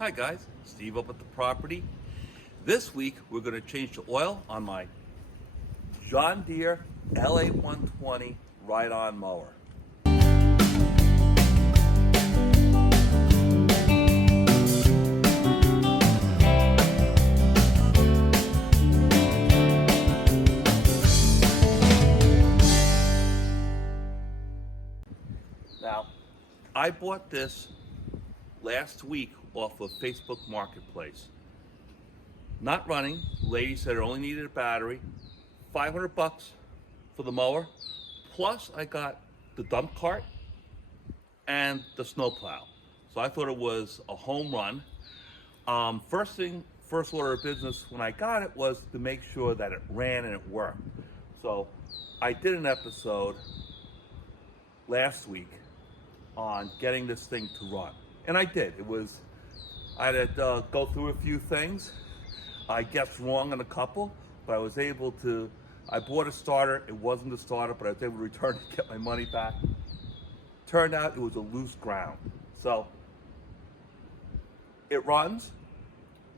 Hi guys, Steve up at the property. This week we're going to change the oil on my John Deere LA120 ride-on mower. Now, I bought this last week off of Facebook Marketplace. Not running. Lady said it only needed a battery. $500 for the mower. Plus I got the dump cart and the snowplow. So I thought it was a home run. First order of business when I got it was to make sure that it ran and it worked. So I did an episode last week on getting this thing to run. And I did. I had to go through a few things. I guessed wrong on a couple, but I was able to, I bought a starter. It wasn't a starter, but I was able to return it and get my money back. Turned out it was a loose ground. So it runs.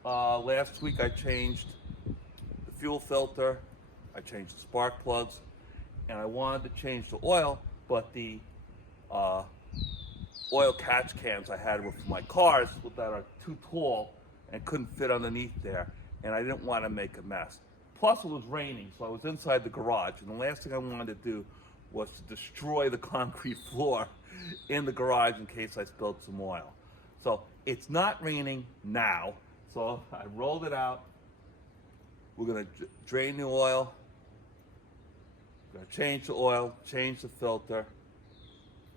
Last week I changed the fuel filter, I changed the spark plugs, and I wanted to change the oil, but the oil catch cans I had were for my cars that are too tall and couldn't fit underneath there, and I didn't want to make a mess. Plus it was raining, so I was inside the garage, and the last thing I wanted to do was to destroy the concrete floor in the garage in case I spilled some oil. So it's not raining now, so I rolled it out. We're going to drain the oil, we're going to change the oil, change the filter.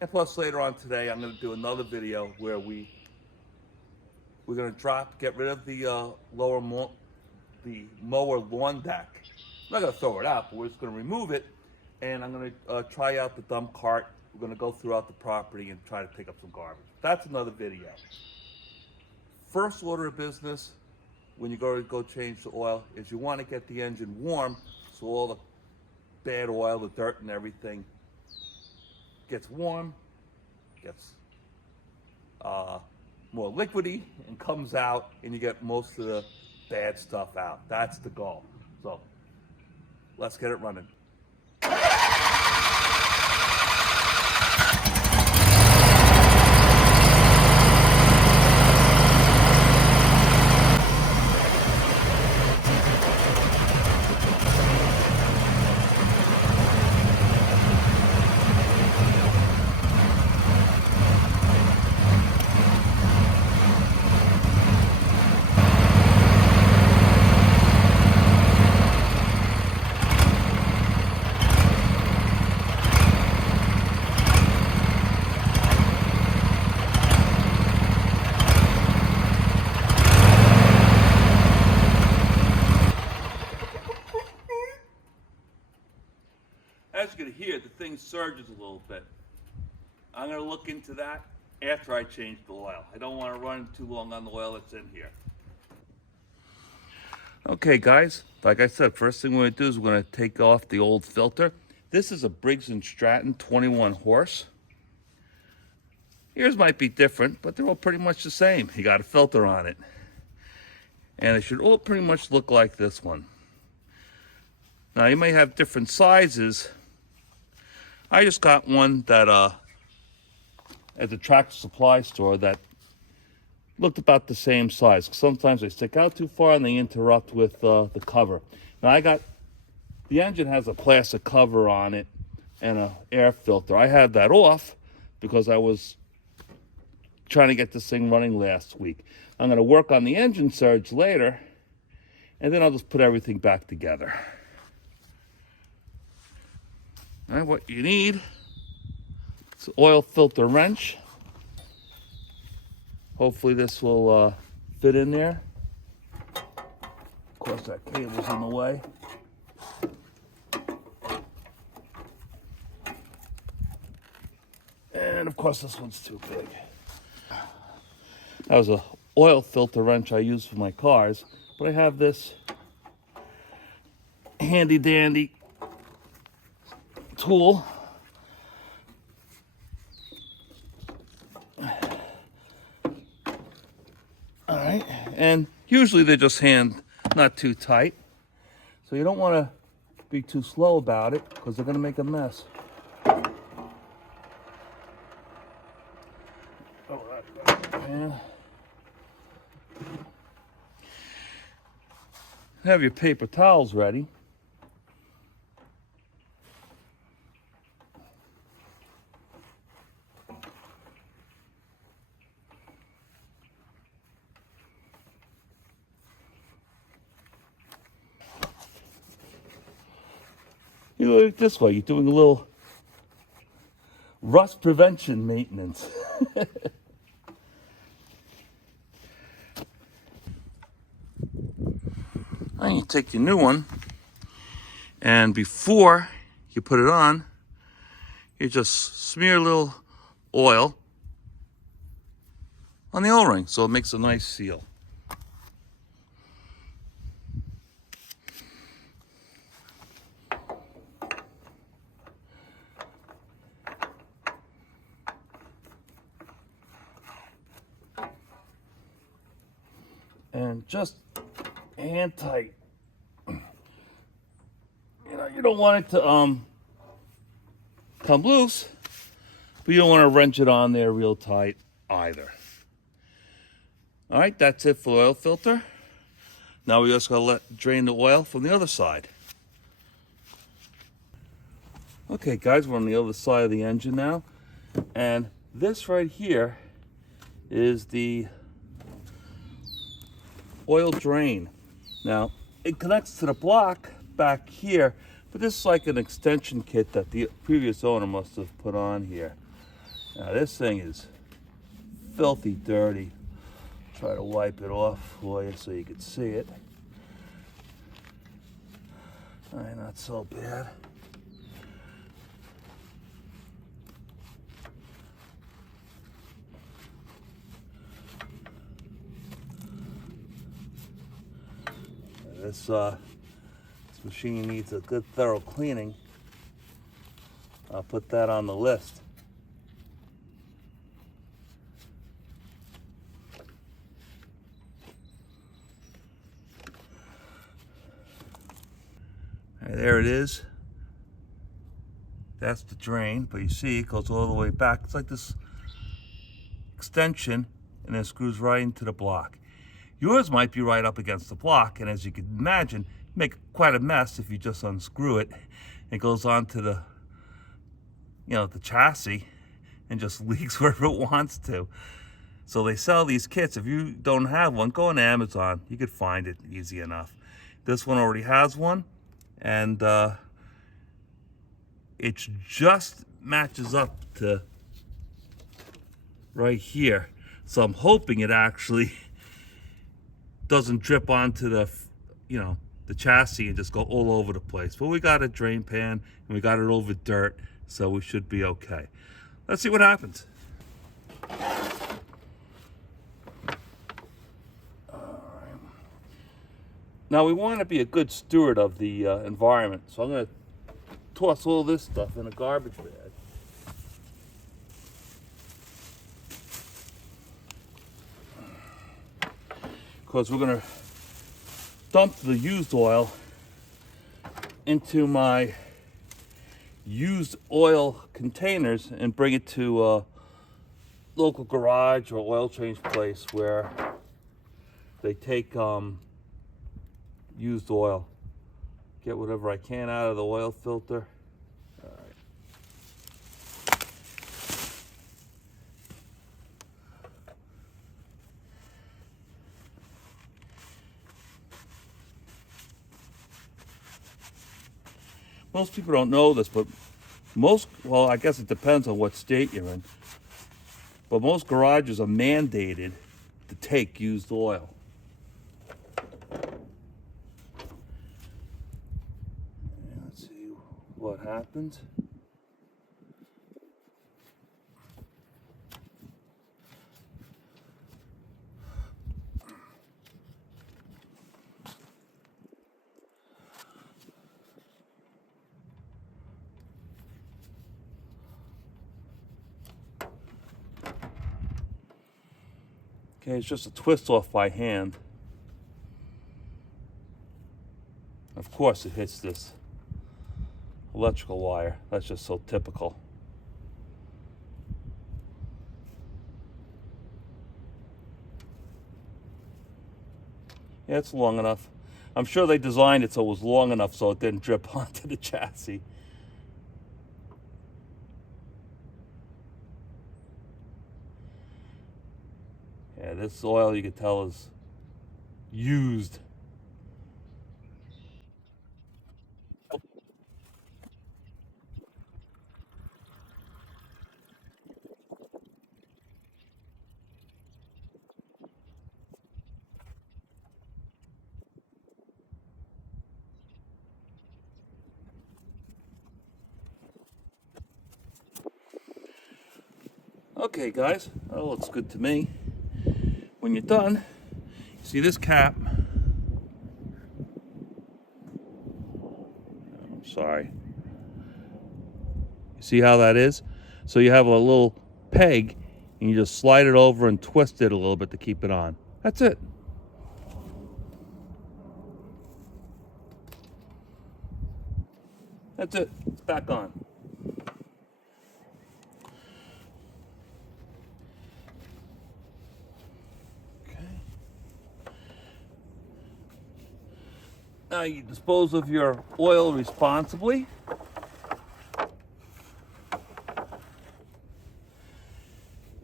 And plus later on today, I'm going to do another video where we're going to get rid of the the mower lawn deck. I'm not going to throw it out, but we're just going to remove it. And I'm going to try out the dump cart. We're going to go throughout the property and try to pick up some garbage. That's another video. First order of business when you go change the oil is you want to get the engine warm so all the bad oil, the dirt and everything gets warm, gets more liquidy and comes out, and you get most of the bad stuff out. That's the goal. So let's get it running. As you can hear, the thing surges a little bit. I'm going to look into that after I change the oil. I don't want to run too long on the oil that's in here. Okay guys, like I said, first thing we're going to do is we're going to take off the old filter. This is a Briggs & Stratton 21 horse. Yours might be different, but they're all pretty much the same. You got a filter on it. And they should all pretty much look like this one. Now you may have different sizes. I just got one that at the Tractor Supply store that looked about the same size. Sometimes they stick out too far and they interrupt with the cover. Now the engine has a plastic cover on it and an air filter. I had that off because I was trying to get this thing running last week. I'm going to work on the engine surge later, and then I'll just put everything back together. All right, what you need is an oil filter wrench. Hopefully this will fit in there. Of course, that cable's in the way. And of course, this one's too big. That was an oil filter wrench I use for my cars, but I have this handy dandy tool. All right, and usually they just hand not too tight, so you don't want to be too slow about it because they're going to make a mess. And have your paper towels ready. You look at it this way, you're doing a little rust prevention maintenance. Then you take your new one, and before you put it on, you just smear a little oil on the O-ring so it makes a nice seal. And just hand tight. You know, you don't want it to come loose, but you don't want to wrench it on there real tight either. All right, that's it for the oil filter. Now we just gotta drain the oil from the other side. Okay guys, we're on the other side of the engine now, and this right here is the oil drain. Now it connects to the block back here, but this is like an extension kit that the previous owner must have put on here. Now this thing is filthy dirty. Try to wipe it off for you so you can see it. Not so bad. This machine needs a good thorough cleaning. I'll put that on the list. Right, there it is. That's the drain, but you see it goes all the way back. It's like this extension, and then it screws right into the block. Yours might be right up against the block, and as you can imagine, make quite a mess if you just unscrew it. It goes onto the, the chassis and just leaks wherever it wants to. So they sell these kits. If you don't have one, go on Amazon. You could find it easy enough. This one already has one, and it just matches up to right here. So I'm hoping it actually doesn't drip onto the, the chassis and just go all over the place. But we got a drain pan and we got it over dirt, so we should be okay. Let's see what happens. Now we want to be a good steward of the environment, so I'm going to toss all this stuff in a garbage bag. Because we're going to dump the used oil into my used oil containers and bring it to a local garage or oil change place where they take used oil. Get whatever I can out of the oil filter. All right. Most people don't know this, but well, I guess it depends on what state you're in, but most garages are mandated to take used oil. Let's see what happens. Okay, it's just a twist off by hand. Of course it hits this electrical wire. That's just so typical. Yeah, it's long enough. I'm sure they designed it so it was long enough so it didn't drip onto the chassis. Yeah, this oil you can tell is used. Okay, guys, that looks good to me. When you're done, see this cap? I'm sorry. You see how that is? So you have a little peg, and you just slide it over and twist it a little bit to keep it on. That's it. That's it. It's back on. Now you dispose of your oil responsibly.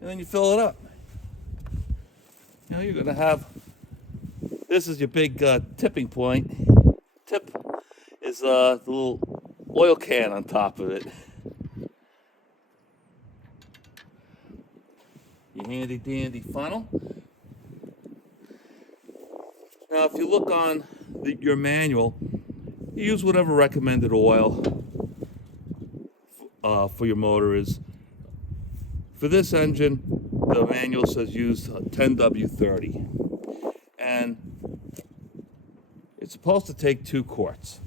And then you fill it up. You know, you're going to have, this is your big tipping point. Tip is the little oil can on top of it. Your handy dandy funnel. Now if you look on your manual, you use whatever recommended oil for your motor is. For this engine, the manual says use 10W30. And it's supposed to take 2 quarts.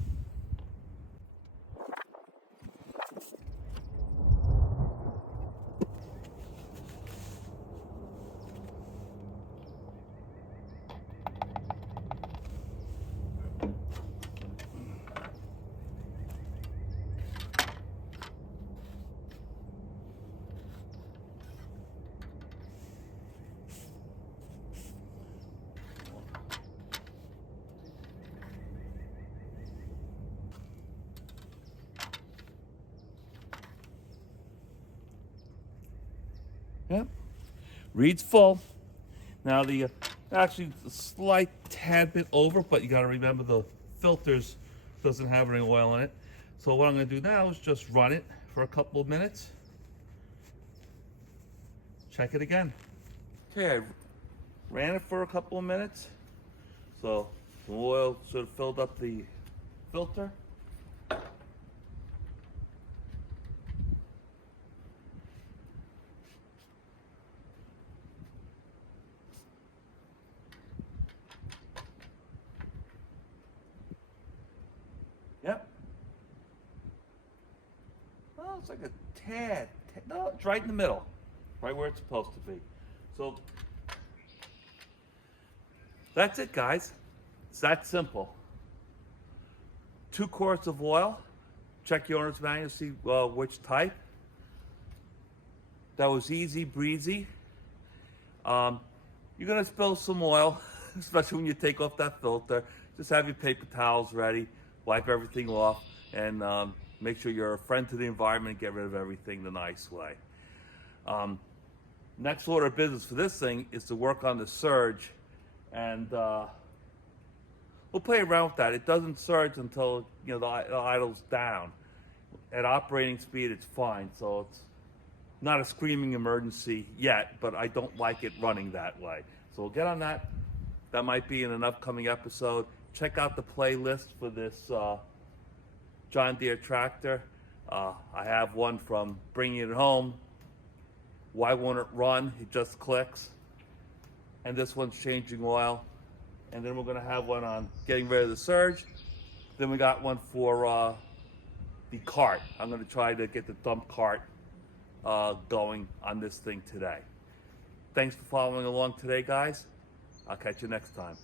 Yep. Reads full. Now the actually a slight tad bit over, but you got to remember the filters doesn't have any oil in it. So what I'm going to do now is just run it for a couple of minutes. Check it again. Okay, I ran it for a couple of minutes. So the oil sort of filled up the filter. Yep. Well, it's like a tad. No, it's right in the middle. Right where it's supposed to be. So that's it, guys. It's that simple. 2 quarts of oil. Check your owner's manual to see which type. That was easy breezy. You're gonna spill some oil, especially when you take off that filter. Just have your paper towels ready, wipe everything off, and make sure you're a friend to the environment and get rid of everything the nice way. Next order of business for this thing is to work on the surge, and we'll play around with that. It doesn't surge until the idle's down. At operating speed, it's fine, so it's not a screaming emergency yet, but I don't like it running that way. So we'll get on that. That might be in an upcoming episode. Check out the playlist for this John Deere tractor. I have one from bringing it home. Why won't it run? It just clicks. And this one's changing oil. And then we're going to have one on getting rid of the surge. Then we got one for the cart. I'm going to try to get the dump cart going on this thing today. Thanks for following along today, guys. I'll catch you next time.